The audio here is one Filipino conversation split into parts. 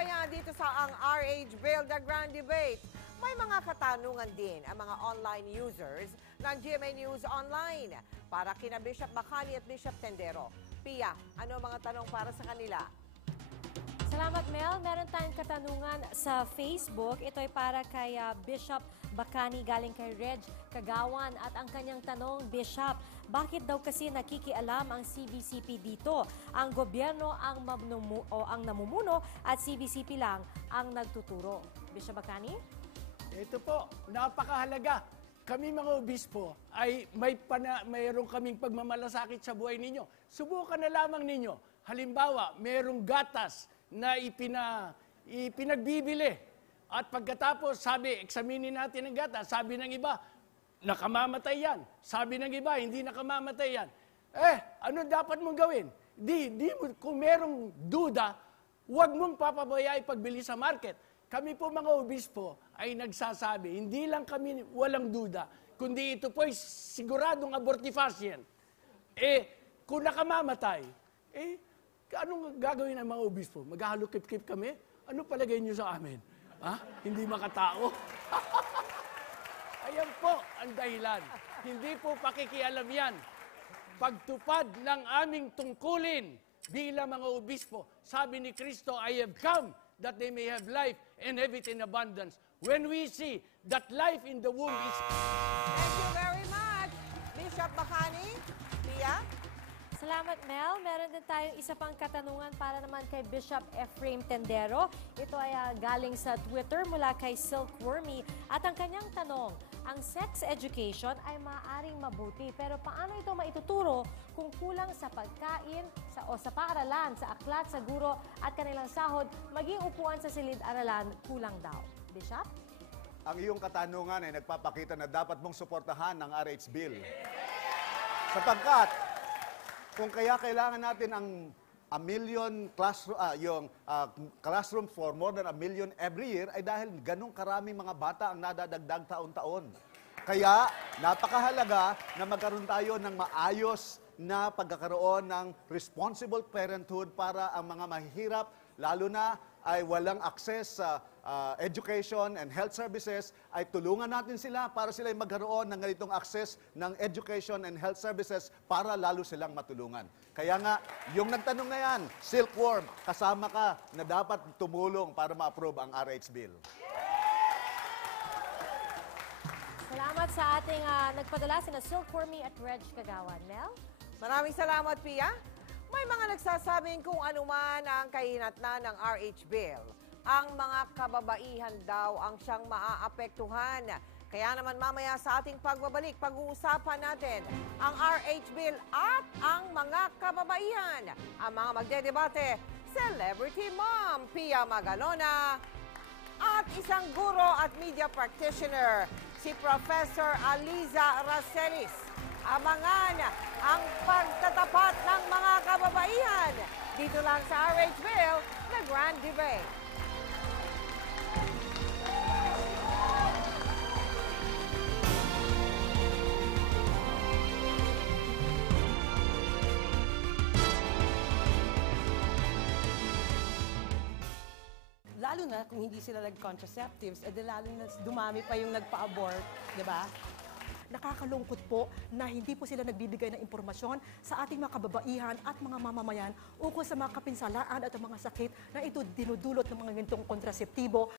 kaya dito sa ang RH Bill The Grand Debate? May mga katanungan din ang mga online users ng GMA News Online para kina Bishop Bacani at Bishop Tendero. Pia, ano ang mga tanong para sa kanila? Salamat, Mel. Meron tayong katanungan sa Facebook. Ito ay para kay Bishop Bacani galing kay Reg Kagawan. At ang kanyang tanong, Bishop, bakit daw kasi nakikialam ang CBCP dito? Ang gobyerno ang namumuno at CBCP lang ang nagtuturo. Bishop Bacani? Ito po, napakahalaga. Kami mga obispo ay mayroong kaming pagmamalasakit sa buhay ninyo. Subukan na lamang ninyo. Halimbawa, mayroong gatas na ipinagbibili. At pagkatapos, examinin natin ang gatas. Sabi ng iba, nakamamatay yan. Sabi ng iba, hindi nakamamatay yan. Ano dapat mong gawin? Kung merong duda, huwag mong papabayaan pagbili sa market. Kami po mga obispo ay nagsasabi, hindi lang kami walang duda, kundi ito po ay siguradong abortifacient. Kung nakamamatay, anong gagawin ng mga obispo? Maghahalo-kip-kip kami? Ano palagay niyo sa amin? Hindi makatao? Ayan po ang dahilan. Hindi po pakikialam yan. Pagtupad ng aming tungkulin bilang mga obispo, sabi ni Kristo, I have come that they may have life and have it in abundance. When we see that life in the womb is... Thank you very much, Bishop Bacani. Pia? Salamat, Mel. Meron din tayong isa pang katanungan para naman kay Bishop Ephraim Tendero. Ito ay galing sa Twitter mula kay Silkwormy. At ang kanyang tanong, ang sex education ay maaaring mabuti, pero paano ito maituturo kung kulang sa pagkain o sa paaralan, sa aklat, sa guro at kanilang sahod, maging upuan sa silid-aralan, kulang daw. Bishop? Ang iyong katanungan ay nagpapakita na dapat mong suportahan ng RH Bill. Sapagkat, kung kaya kailangan natin ang classroom for more than 1 million every year ay dahil ganong karaming mga bata ang nadadagdag taon-taon. Kaya napakahalaga na magkaroon tayo ng maayos na pagkakaroon ng responsible parenthood para ang mga mahihirap, lalo na ay walang access sa education and health services, ay tulungan natin sila para sila magkaroon ng ganitong access ng education and health services para lalo silang matulungan. Kaya nga, yung nagtanong na yan, Silkworm, kasama ka na dapat tumulong para ma-approve ang RH Bill. Salamat sa ating nagpadala sina Silkwormy at Reg Kagawan. Mel? Maraming salamat, Pia. May mga nagsasabing kung ano man ang kahinatnan ng RH Bill, ang mga kababaihan daw ang siyang maaapektuhan. Kaya naman mamaya sa ating pagbabalik, pag-uusapan natin ang RH Bill at ang mga kababaihan. Ang mga magdedebate, Celebrity Mom Pia Magalona at isang guro at media practitioner, si Professor Aliza Racelis. Abangan ang pagtatapat ng mga kababaihan dito lang sa RH Bill, The Grand Debate. Lalo na kung hindi sila nag-contraceptives, lalo na dumami pa yung nagpa-abort, di ba? Nakakalungkot po na hindi po sila nagbibigay ng impormasyon sa ating mga kababaihan at mga mamamayan ukol sa mga kapinsalaan at mga sakit na ito dinudulot ng mga ganitong kontraseptibo.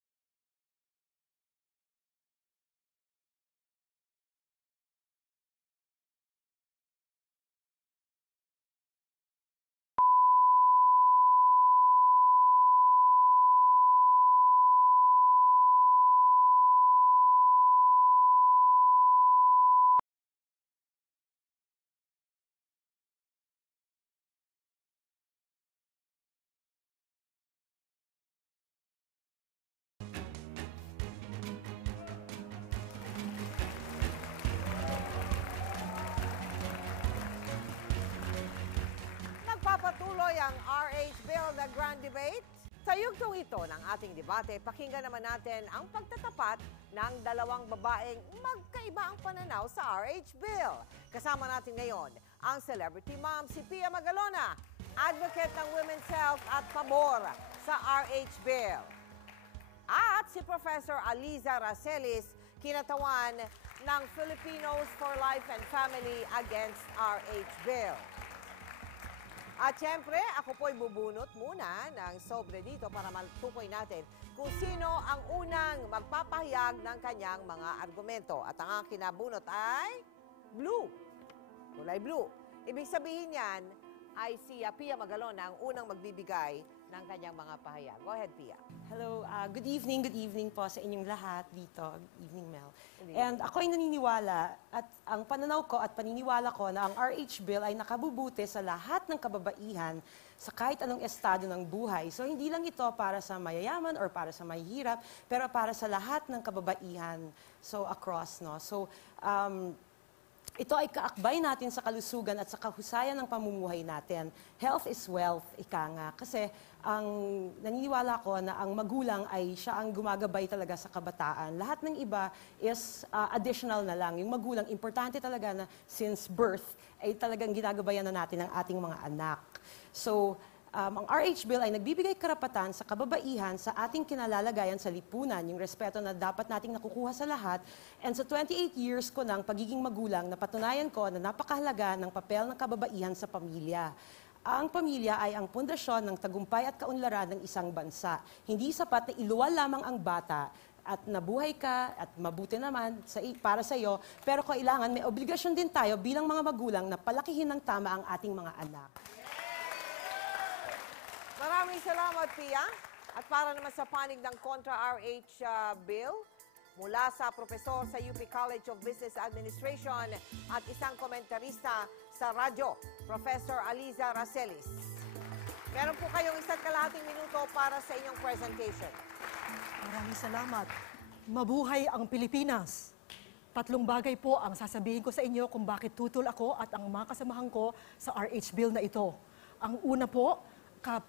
Nagpapatuloy ang RH Bill The Grand Debate. Sa yugtong ito ng ating debate, pakinggan naman natin ang pagtatapat ng dalawang babaeng magkaiba ang pananaw sa RH Bill. Kasama natin ngayon ang Celebrity Mom si Pia Magalona advocate ng women's health at pabor sa RH Bill. At si Professor Aliza Racelis, kinatawan ng Filipinos for Life and Family Against RH Bill. At syempre, ako po'y bubunot muna ng sobre dito para matukoy natin kung sino ang unang magpapahayag ng kanyang mga argumento. At ang aking kinabunot ay blue. Kulay blue. Ibig sabihin yan ay si Pia Magalona ang unang magbibigay ng kanyang mga pahayag. Go ahead, Pia. Hello, good evening po sa inyong lahat dito. Good evening, Mel. Good evening. And ako ay naniniwala at ang pananaw ko at paniniwala ko na ang RH Bill ay nakabubuti sa lahat ng kababaihan sa kahit anong estado ng buhay. So hindi lang ito para sa mayayaman or para sa mahihirap, pero para sa lahat ng kababaihan. So across, no? So ito ay kaakbay natin sa kalusugan at sa kahusayan ng pamumuhay natin. Health is wealth, ika nga. Kasi ang naniniwala ko na ang magulang ay siya ang gumagabay talaga sa kabataan. Lahat ng iba is additional na lang. Yung magulang, importante talaga na since birth, ay talagang ginagabayan na natin ang ating mga anak. So, ang RH Bill ay nagbibigay karapatan sa kababaihan sa ating kinalalagayan sa lipunan, yung respeto na dapat nating nakukuha sa lahat. And sa 28 years ko ng pagiging magulang, napatunayan ko na napakahalaga ng papel ng kababaihan sa pamilya. Ang pamilya ay ang pundasyon ng tagumpay at kaunlaran ng isang bansa. Hindi sapat na iluwal lamang ang bata at nabuhay ka at mabuti naman para sa iyo, pero kailangan may obligasyon din tayo bilang mga magulang na palakihin ng tama ang ating mga anak. Maraming salamat, Pia. At para naman sa panig ng Contra RH Bill, mula sa profesor sa UP College of Business Administration at isang komentarista sa radyo, Professor Aliza Racelis. Meron po kayong 1.5 minuto para sa inyong presentation. Maraming salamat. Mabuhay ang Pilipinas. 3 bagay po ang sasabihin ko sa inyo kung bakit tutol ako at ang mga kasamahan ko sa RH Bill na ito. Ang una po,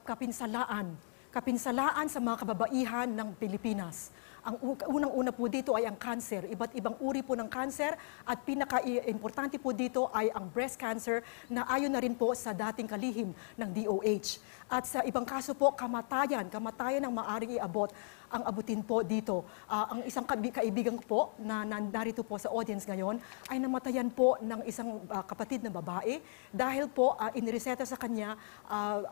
kapinsalaan. Kapinsalaan sa mga kababaihan ng Pilipinas. Ang unang-una po dito ay ang cancer. Iba't ibang uri po ng cancer at pinaka-importante po dito ay ang breast cancer na ayon na rin po sa dating kalihim ng DOH. At sa ibang kaso po, kamatayan ang maaring iabot ang abutin po dito. Ang isang kaibigan ko po na narito po sa audience ngayon ay namatayan po ng isang kapatid na babae dahil po inireseta sa kanya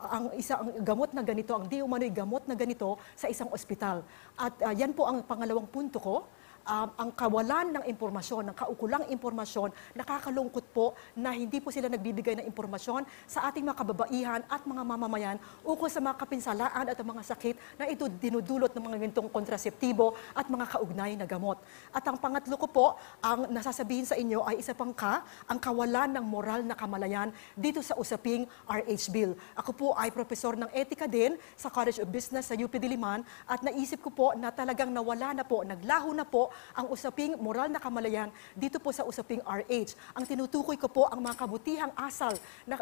ang isang gamot na ganito, ang di umano'y gamot na ganito sa isang ospital. At yan po ang pangalawang punto ko. Ang kawalan ng impormasyon, ng kaukulang impormasyon, nakakalungkot po na hindi po sila nagbibigay ng impormasyon sa ating mga kababaihan at mga mamamayan ukol sa mga kapinsalaan at mga sakit na ito dinudulot ng mga ganitong kontraseptibo at mga kaugnay na gamot. At ang pangatlo ko po, ang nasasabihin sa inyo ay isa pang ang kawalan ng moral na kamalayan dito sa usaping RH Bill. Ako po ay profesor ng etika din sa College of Business sa UP Diliman at naisip ko po na talagang nawala na po, naglaho na po ang usaping moral na kamalayan dito po sa usaping RH. Ang tinutukoy ko po ang mga kabutihang asal na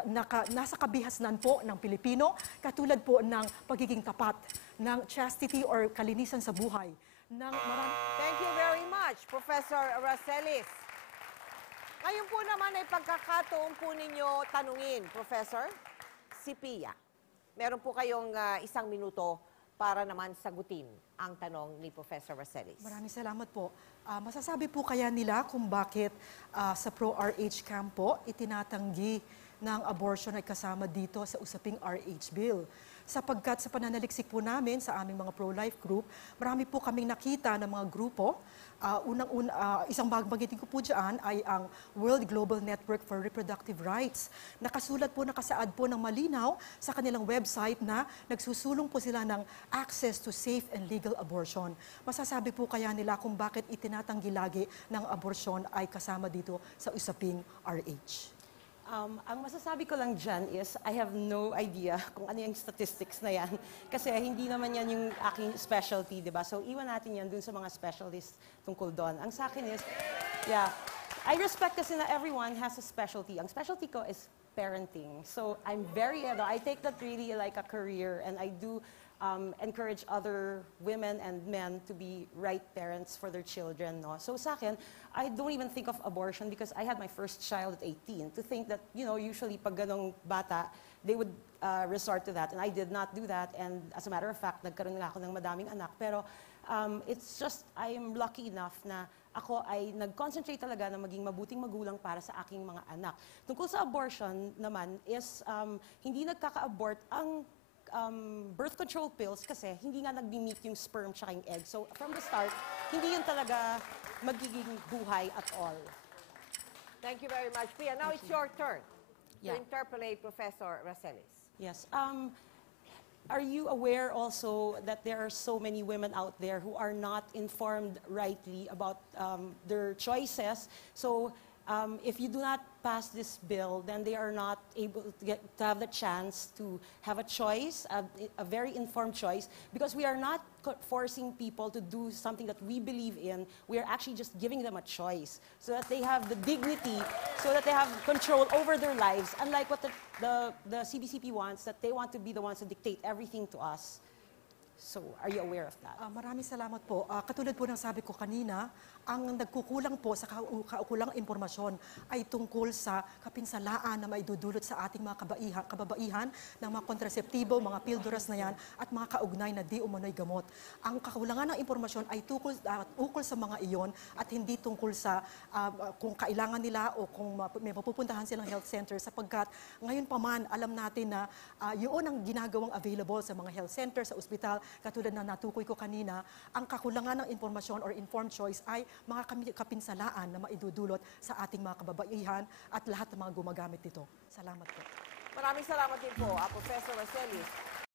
nasa kabihasnan po ng Pilipino, katulad po ng pagiging tapat, ng chastity or kalinisan sa buhay. Thank you very much, Professor Racelis. Ngayon po naman ay pagkakataon po ninyo tanungin, Professor, si Pia. Meron po kayong 1 minuto para naman sagutin ang tanong ni Professor Racelis. Maraming salamat po. Masasabi po kaya nila kung bakit sa pro-RH camp po itinatanggi ng abortion ay kasama dito sa usaping RH Bill. Sapagkat sa pananaliksik po namin sa aming mga pro-life group, marami po kaming nakita ng mga grupo. Isang bagbagitin ko po dyan ay ang World Global Network for Reproductive Rights. Nakasaad po ng malinaw sa kanilang website na nagsusulong po sila ng access to safe and legal abortion. Masasabi po kaya nila kung bakit itinatanggi lagi ng abortion ay kasama dito sa usaping RH. Ang masasabi ko lang dyan is, I have no idea kung ano yung statistics na yan. Kasi hindi naman yan yung aking specialty, di ba? So, iwan natin yan dun sa mga specialists tungkol doon. Ang sa akin is, I respect kasi na everyone has a specialty. Ang specialty ko is parenting. So, I take that really like a career and I do encourage other women and men to be right parents for their children. No? So sa akin, I don't even think of abortion because I had my first child at 18. To think that, usually pag ganong bata, they would resort to that. And I did not do that. And as a matter of fact, nagkaroon nga ako ng madaming anak. Pero it's just, I am lucky enough na ako ay nag-concentrate talaga na maging mabuting magulang para sa aking mga anak. Tungkol sa abortion naman is, hindi nagkaka-abort ang birth control pills kasi hindi nga nag-meet yung sperm tsaka yung egg. So from the start, hindi yun talaga magiging buhay at all. Thank you very much, Pia. Now it's your turn to Yeah. interpellate Professor Racelis. Yes. Are you aware also that there are so many women out there who are not informed rightly about their choices? So if you do not pass this bill, then they are not able to have the chance to have a choice, a very informed choice, because we are not forcing people to do something that we believe in. We are actually just giving them a choice so that they have the dignity, so that they have control over their lives, unlike what the CBCP wants, that they want to be the ones to dictate everything to us. So, are you aware of that? Maraming salamat po. Katulad po ng sabi ko kanina, ang nagkukulang po sa kaukulang impormasyon ay tungkol sa kapinsalaan na maidudulot sa ating mga kababaihan ng mga kontraseptibo, mga pilduras na yan, at mga kaugnay na di umano'y gamot. Ang kakulangan ng impormasyon ay ukol sa mga iyon at hindi tungkol sa kung kailangan nila o kung may mapupuntahan silang health center, sapagkat ngayon pa man alam natin na yun ang ginagawang available sa mga health center, sa ospital, katulad na natukoy ko kanina. Ang kakulangan ng impormasyon or informed choice ay mga kapinsalaan na maidudulot sa ating mga kababaihan at lahat ng mga gumagamit nito. Salamat po. Maraming salamat din po, Professor Racelis.